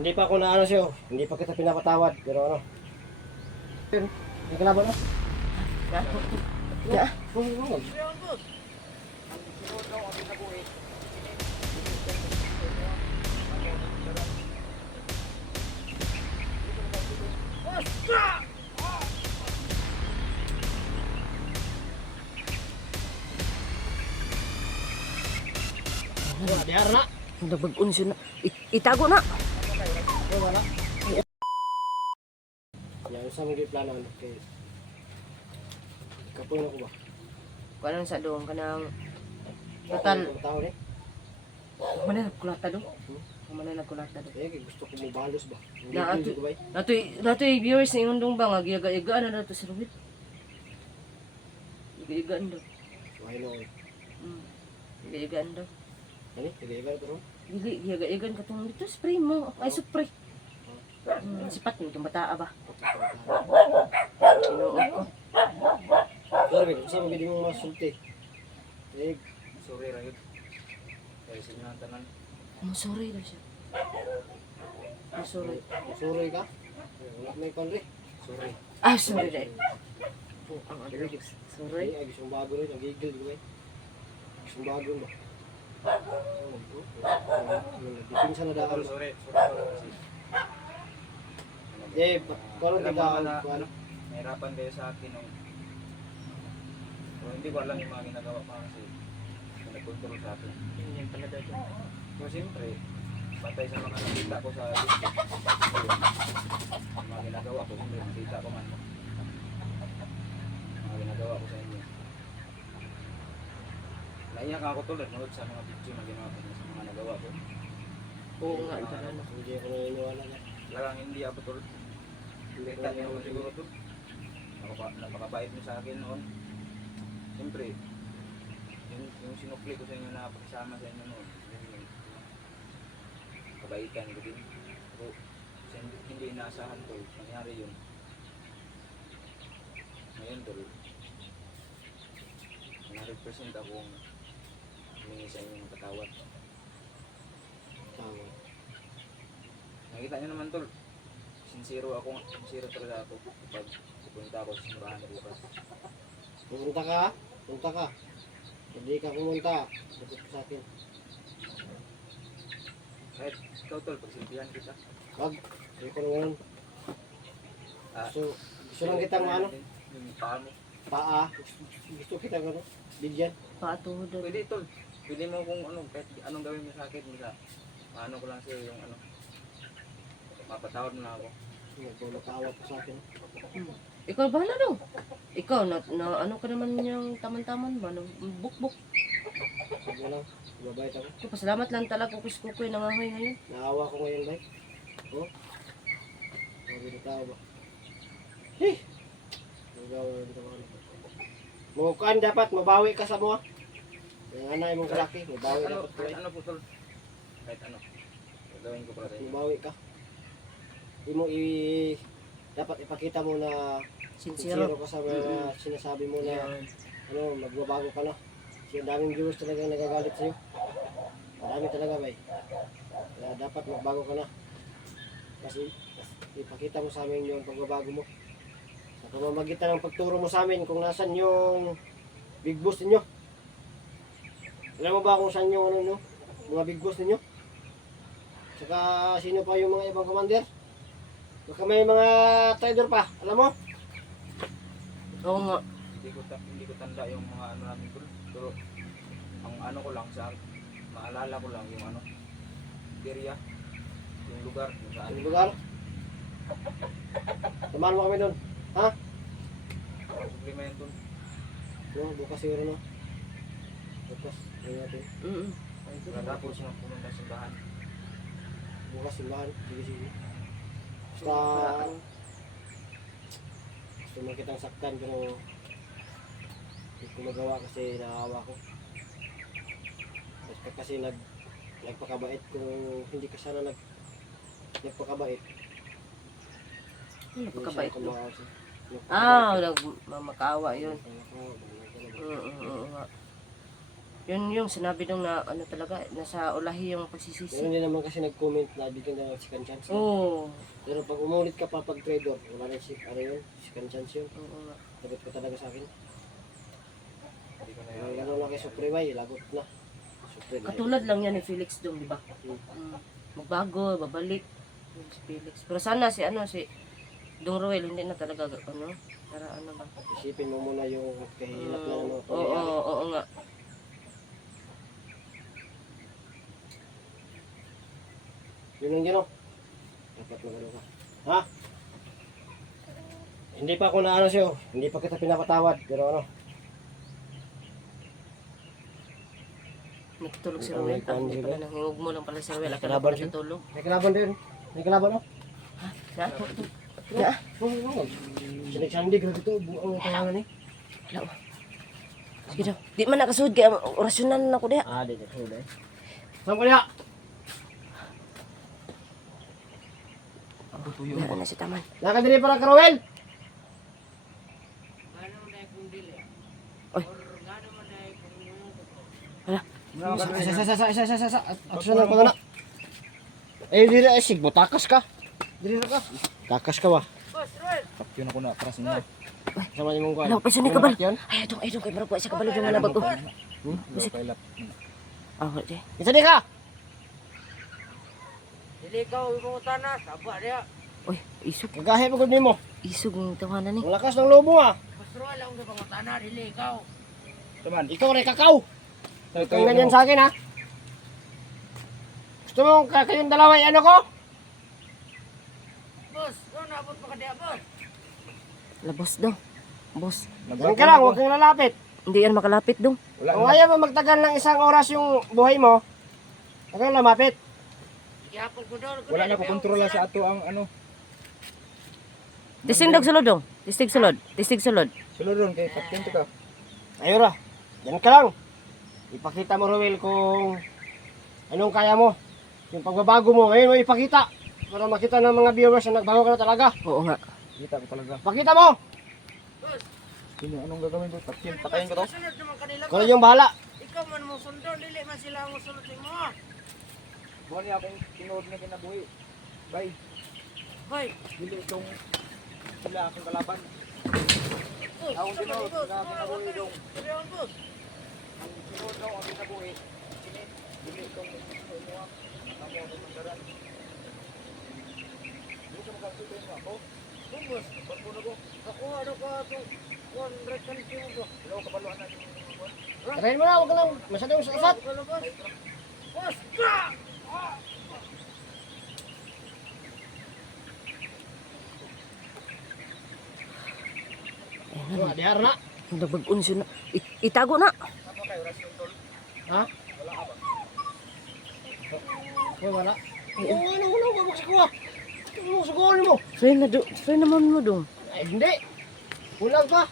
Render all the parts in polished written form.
Hindi pa ako na ano sa'yo. Hindi pa kita pinapatawad. Pero ano. May kalaban na. Ya. Diar na. Nabag-on siya na. Itago na. Wala. Yan, sa mga plano ano. Okay. Kapuin ako ba? Kanang sa doon, kanang total. Tao eh. Mana nagkulata doon? Mana nagkulata doon? Eh, gusto ko mo balos ba? Na Hindi ato, ko ba? natoy viewers ni Undong ba nga giyaga-yagaan na nato si Ruhit. Giyagaan daw. So, I know. Giyagaan daw. Ano? Nag-iigal ito ron? Giyaga-yagaan ka tong dito spray mo. Ay spray. Sipat mo itong bataa ba? Sinuot ko. Sorry, kung saan magiging mong masulti? Eh, Sorry rayod. Kaya sa mga tanan. Sorry daw siya. Sorry. sorry ka? Wala may konri. Sorry. Sorry dahil. Ang address. Sorry. Ay, gusto mong bago rin. Nag-iigil ko ba? Gusto mong bago ba? Dipinsa na daan. Sorry. Sorry. Eh, parang Alam mo tiga, naman na, ano, mahirapan kayo sa akin nung hindi ko alam yung mga ginagawa ko kasi nag-control sa akin. Yan pala daw dyan. So siyempre, patay sa mga nakita ko sa YouTube. Yung mga ginagawa ko, siyempre nakita ko man. Mga ginagawa ko sa inyo. Naiyak ako tulad nood sa mga video na ginawa ko sa mga nagawa ko. Oo nga, ito na. hindi ako naniniwala na. Lagang hindi ako tulad. Kita niyo ako siguro to. Napakabait niyo sa akin noon. Siyempre, yung sinukli ko sa inyo na pakisama sa inyo noon, yung kabaitan ko din. Pero hindi inaasahan ko, nangyari yun. Ngayon tol, 100% akong humingi sa inyo ng patawad. Tama. Nakita niyo naman tol, sincero talaga ako kapag pupunta ako sa simbahan bukas. Pumunta ka? Punta ka. Hindi ka pumunta. Bakit ka sa akin? Kahit ikaw tol, pagsilbihan kita. Wag. Hindi ko naman. Gusto lang kitang ano? Yung paa mo. Paa. Gusto kitang ano? Bigyan. Patuhod daw. Pwede tol, pwede mo kung ano, kahit anong gawin mo sa akin, misa, ano ko lang sa'yo yung ano, mapatawad mo na ako. Kung makawat ka sa akin. Ikaw bahala daw. Ikaw, na ano ka naman yung taman-taman ba? Buk-buk. Huwag mo lang. Mabait ako. So, pasalamat lang talaga kukuy nangahoy ngayon. Naawa ko ngayon, bay. Oh. Sabi na tao ba? Heh! Magawa rin ka mga. Mukaan dapat, mabawi ka sa mga. Yung anay mong kalaki, mabawi Ano, dapat. kahit ano po tol, kahit ano, gagawin ko para sa inyo. Mabawi ka. Dapat ipakita mo na sincere Sincero. ka sa mga sinasabi mo na Yan. ano, magbabago ka na. Kasi ang daming viewers talaga nagagalit sa'yo. Marami talaga, bay. Kaya dapat magbago ka na. Kasi ipakita mo sa amin yung pagbabago mo. Sa pamamagitan ng pagturo mo sa amin kung nasan yung big boss ninyo. Alam mo ba kung saan yung ano, no? Mga big boss ninyo? Saka sino pa yung mga ibang commander? Baka may mga trader pa, alam mo? Oo nga. Hindi ko tanda yung mga ano namin tol, pero ang ano ko lang sa, maalala ko lang yung ano, area, yung lugar, kung saan. Ang lugar? Samahan mo kami doon. Ha? Problema yun tol. No, bukas siguro no. Bukas, ano natin. Natapos na pumunta sa simbahan. Bukas simbahan, sige. Basta gusto mo kitang saktan pero hindi ko magawa kasi naawa ko. Basta kasi nagpakabait kung hindi ka sana nagpakabait. Napakabait Hindi mo. siya kumakaw. Nagmamakaawa yun. Oo nga. Yun yung sinabi nung na ano talaga, nasa ulahi yung pagsisisi. Meron din naman kasi nag-comment na bigyan na ng second chance. Oo. Pero pag umulit ka pa pag traitor, wala na si ano yun, second chance yun. Oo nga. Lagot ka talaga sa akin. Hindi ko na Ang ano na kay Supremay, lagot na. Supremay. Katulad lang yan ni Felix dong, di ba? Magbago, babalik. Yung si Felix. Pero sana si ano, si Dong Roel, hindi na talaga ano. Para ano ba? Isipin mo muna yung kahilap na ano. Oo nga. Yun ang gino. Dapat magano ka. Ha? Hindi pa ako na ano sa'yo. Hindi pa kita pinapatawad. Pero ano. Nagtulog si Ang Roel. ikaw, Hindi Angelo. pala, nangingog mo lang pala si Roel. Akala Kalaban pala siya. natulog. May kalaban din. May kalaban no? Ha? Na? Oo. Sinagsandig na dito. Ang tawangan eh. Wala. Sige daw. Di man nakasuod kaya orasyonan na ako diha. Ah, di. Huli. Saan ko niya? Meron na si Taman. Nakadiri para Karowel. Oy. Hala. Sa. Aksyonan ko na. Eh, diri ay sigbo. Takas ka. Diri ka. Takas ka ba? Takyo na ko na para sa inyo. Sama niyo mong kuwan. Wala pa siya ni kabalo. Yan? Ay, itong kay Marco. Isa kabalo yung mga bago. Bisa kailap. Ah, wala. Isa di ka. Dili ka umutana, saba dia. Uy, isog. Kagahe pa gud nimo. Isog yung tawanan ni. Ang lakas ng lobo ah. Pasro lang sa pangutana, dili ikaw. Taman. Ikaw rin kakaw. Kung ganyan sa akin ha. Gusto mo kayong dalawa ay ano ko? Boss, no nabot pa ka dia, boss. Labos daw. Boss. Huwag ka lang, huwag kang lalapit. Hindi yan makalapit dong. Wala Kung na. ayaw mo magtagal ng isang oras yung buhay mo, huwag kang lamapit. Yapon ko daw. Wala na ko kontrola sa ato ang ano. Tising dag sulod dong. Tistig sulod. Tistig sulod. Sulod kay Captain to ka. Ayun ra, yan ka lang. Ipakita mo Ruel kung anong kaya mo. Yung pagbabago mo, ngayon mo ipakita. Para makita ng mga viewers na nagbago ka na talaga. Oo nga. Kita ko talaga. Pakita mo! Boss, Sino anong gagawin ko? Captain, patayin ko to. sunod naman kanila. Kung yung bahala. Ikaw man mo sundon, dili man sila ang sunod mo. Buwan niya akong tinuod na kinabuhi. Bye. Hoy, Dili itong sila akong kalaban. boss, Ako sama tinuod. ni boss. Sila akong kinabuhi dong. Dili ang boss. Ang tinuod daw ang kinabuhi. Sini. Dili itong inuwa. Ako ang mandaran. Dili ka magkakita mo ako. Kung boss, Pagpuno ko. ako ano ka itong 100 kilo ko. Wala ko kabaluan na yung buwan. Tarayin mo na, huwag ka lang masyadong usat. Ano boss? Boss, ka! Dihar na. Nagbagun siya na. Itago na. Apa kayo? Rasyon tol? Ha? Wala ka ba? Oh, wala. Oo, ano, huwag magsakuha. Ano mo, suguhin mo. Friend na do. Friend naman mo dong. Ay, hindi. Kulang pa.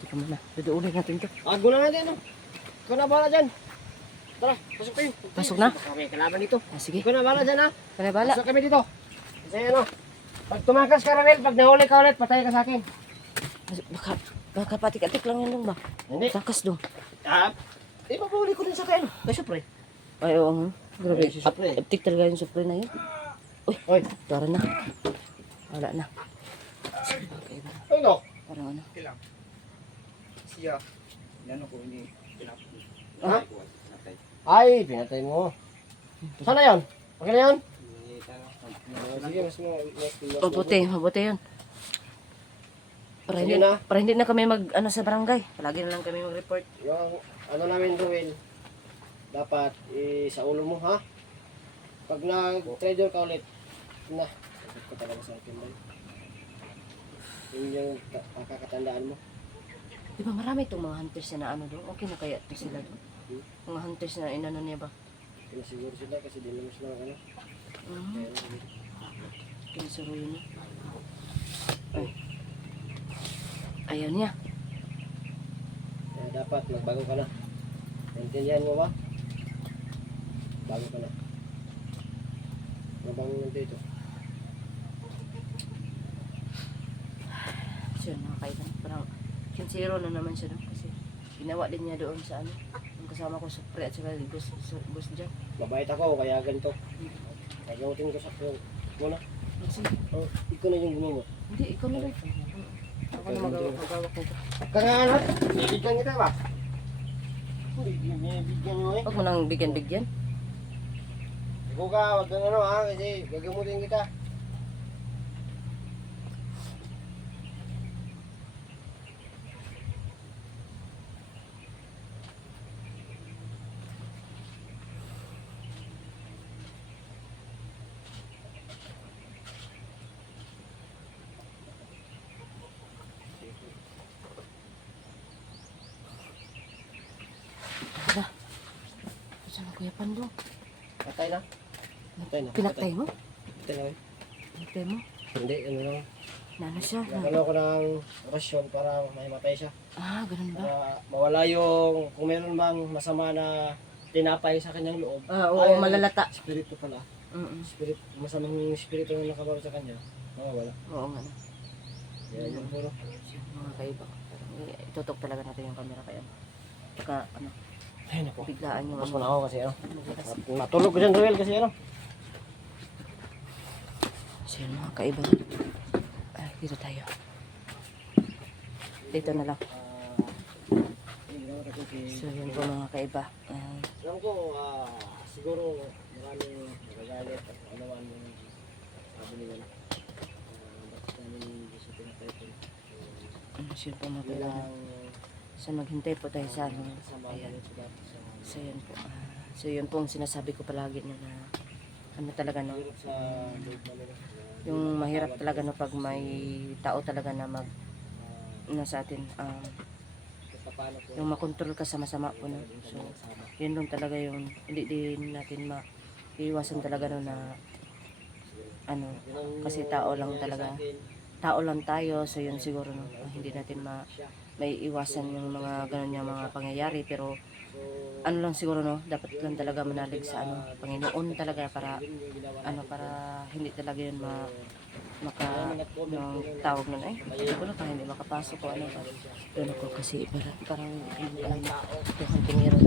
Tika mo na. Duduulin natin to. Ago na natin, no? Ikaw na bahala dyan. Tara, pasok kayo. Pasok na? Kami kalaban dito. Ah, sige. Ikaw na bahala dyan, ha? Kaya bala. Pasok kami dito. Kasi ano, pag tumakas ka, Ramel, pag nahuli ka ulit, patay ka sa akin. Baka patik-atik lang yan dong ba? Hindi. Takas dong. Ah, ipapahuli ko din sa kain. Kaya syempre. Ay, oo nga. Grabe. Ay, si Supre. Aptik talaga yung supre na yun. Hoy, Tara na. Wala na. Sige, okay ba? ano? Parang ano. Kailang. Siya. Inano ko ini. Pinapos. Ha? Ay, pinatay mo. Sana yan? Okay na yan? Sige, mas mo. Mabuti yun. Sige na. Para hindi na kami mag ano sa barangay. Palagi na lang kami mag-report. Yung ano namin, Ruel, dapat sa ulo mo, ha? Pag nag-trader ka ulit, na, sagot ko talaga sa akin, man. Yun yung kakatandaan mo. Di ba marami itong mga hunters na ano doon? Okay na kaya ito sila doon? Mga hunters na inano niya ba? Pinasiguro sila kasi di naman sila ano. Mhm. Pinsuro yun eh. Ay. Ayaw niya. Kaya dapat magbago ka na. Naintindihan mo ba? Bago ka na. Mabang nandito ito. kaiba. Parang sincero na naman siya doon kasi ginawa din niya doon sa ano. Yung kasama ko sa pre at saka boss dyan. Mabait ako, kaya ganito. Nagamutin ko sa muna. Sige. Oh, ikaw na yung gumawa. Hindi, ikaw na lang. Ako na magawak nito. Kangahanap, bibigyan kita ba? Hindi, bibigyan mo eh. Huwag mo nang bigyan-bigyan. Ikaw ka, wag kang ano ha, kasi gagamutin kita. Saan ang Kuya Pando? Patay na. Patay na. Pinaktay mo? Patay na eh. Pinaktay mo? Hindi, ano lang. Nano siya? Nagano ko ng orasyon para mahimatay siya. Ah, ganun ba? Para mawala yung, kung meron bang masama na tinapay sa kanyang loob. Ah, oo, Ay, malalata. Espiritu pala. Mm-mm. Masamang espiritu na nakabaro sa kanya. Mawawala. Oo nga na. Kaya yun po no. Mga kaiba. Itutok talaga natin yung camera kaya. Baka ano, Ay nako. biglaan yung Mas ano. na ako kasi ano. Matulog ko dyan, Ruel, kasi ano. So yun mga kaiba. Ah, dito tayo. Dito na lang. So yun po mga kaiba. Alam ko, siguro maraming nagagalit at alawan yung sabi nila na bakit namin hindi siya pinapaypin. So yun po mga kaiba. Bilang So maghintay po tayo sa ano. kasama Ayan. namin sa dati sa So yun po. So yun po ang sinasabi ko palagi na ano talaga no. hirap sa loob namin. Yung mahirap talaga no pag may tao talaga na mag sa atin Paano po yung makontrol ka sa masama po no. So yun lang talaga yung hindi din natin iiwasan talaga no na ano kasi tao lang talaga, tao lang tayo. So yun siguro no hindi natin may iwasan yung mga ganun yung mga pangyayari, pero ano lang siguro no dapat lang talaga manalig sa ano Panginoon talaga para ano para hindi talaga yun yung tawag nun hindi ko na hindi makapasok o ano doon ako kasi parang hindi alam yung huntingero.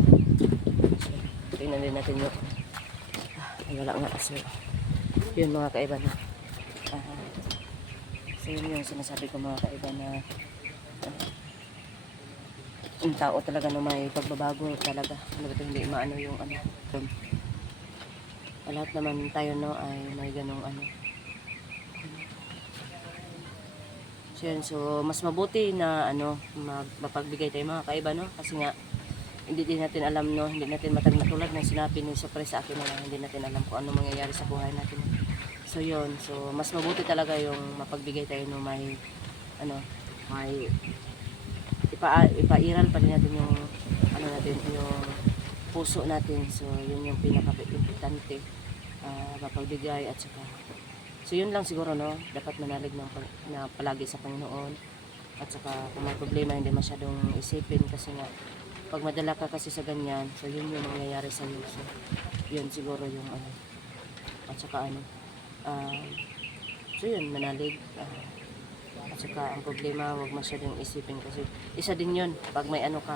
So tingnan din natin yung wala nga so yun mga kaiba na so yun yung sinasabi ko mga kaiba na yung tao talaga no may pagbabago talaga ano ba ito, hindi maano yung ano lahat naman tayo no ay may ganong ano. So yun, so mas mabuti na ano mapagbigay tayo mga kaiba no kasi nga hindi din natin alam no, hindi natin matulad ng sinabi ni Sopre sa akin na hindi natin alam kung ano mangyayari sa buhay natin. So yun, so mas mabuti talaga yung mapagbigay tayo no may ano may ipairal pa rin natin yung ano natin yung puso natin. So yun yung pinaka-importante mapagbigay at saka so yun lang siguro no dapat manalig na palagi sa Panginoon at saka kung may problema hindi masyadong isipin kasi nga pag madala ka kasi sa ganyan so yun yung mangyayari sa iyo. So yun siguro yung ano at saka ano so yun manalig at saka ang problema wag masyadong isipin kasi isa din yun pag may ano ka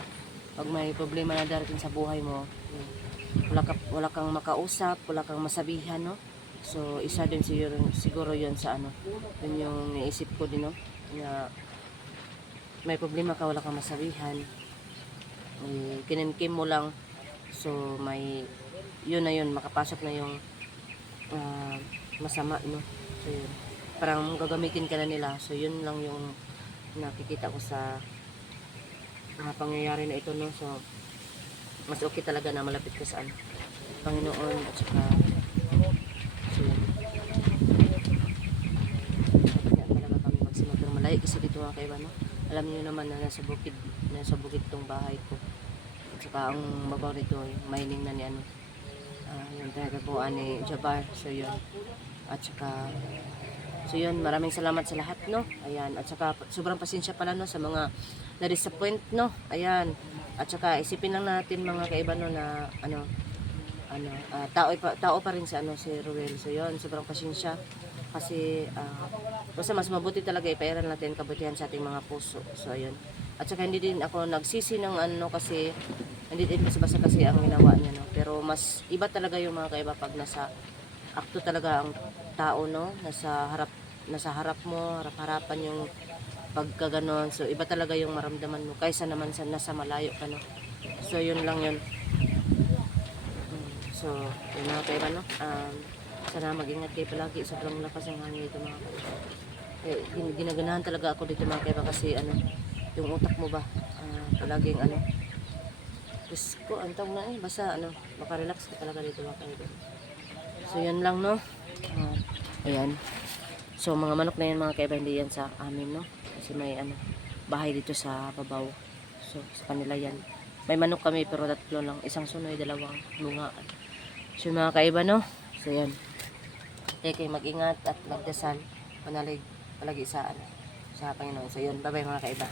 pag may problema na darating sa buhay mo wala kang makausap, wala kang masabihan no. So isa din siguro yun sa ano yun yung naisip ko din no na may problema ka wala kang masabihan kinimkim mo lang so may yun na yun makapasok na yung masama no. So yun parang gagamitin ka na nila. So yun lang yung nakikita ko sa mga pangyayari na ito no. So mas okay talaga na malapit ka sa Panginoon at saka so yun kaya talaga kami magsimag ng malayo kasi dito mga kaiba no. Alam niyo naman na nasa bukid tong bahay ko at saka ang babaw nito mining na ni ano yung taga-buan ni Jabar. So yun at saka so yun, maraming salamat sa lahat no. Ayan, at saka sobrang pasensya pala no sa mga na-disappoint no. Ayan. At saka isipin lang natin mga kaiba no na tao pa rin si si Ruel. So yun, sobrang pasensya kasi Basta mas mabuti talaga ipairan natin kabutihan sa ating mga puso. So ayun. At saka hindi din ako nagsisi ng ano kasi hindi din basta kasi ang ginawa niya no. Pero mas iba talaga yung mga kaiba pag nasa akto talaga ang tao no, nasa harap mo, harap-harapan yung pagkaganon. So iba talaga yung maramdaman mo kaysa naman sa nasa malayo ka no. So yun lang yun. So yun mga kaiba no. Sana mag-ingat kayo palagi. Sobrang lakas ng hangin dito mga kaiba. Ginaganahan talaga ako dito mga kaiba kasi ano, yung utak mo ba palaging ano, Diyos ko, antong na basta ano, makarelax ka talaga dito mga kaiba. So yan lang no. Ayan. So mga manok na yan mga kaiba, hindi yan sa amin no. Kasi may ano, bahay dito sa babaw. So sa kanila yan. May manok kami pero 3 lang. Isang sunoy, 2 bunga. So mga kaiba no. So yan. Kaya kayo mag-ingat at magdasal. Panalig palagi sa ano, sa Panginoon. So yun, bye bye mga kaiba.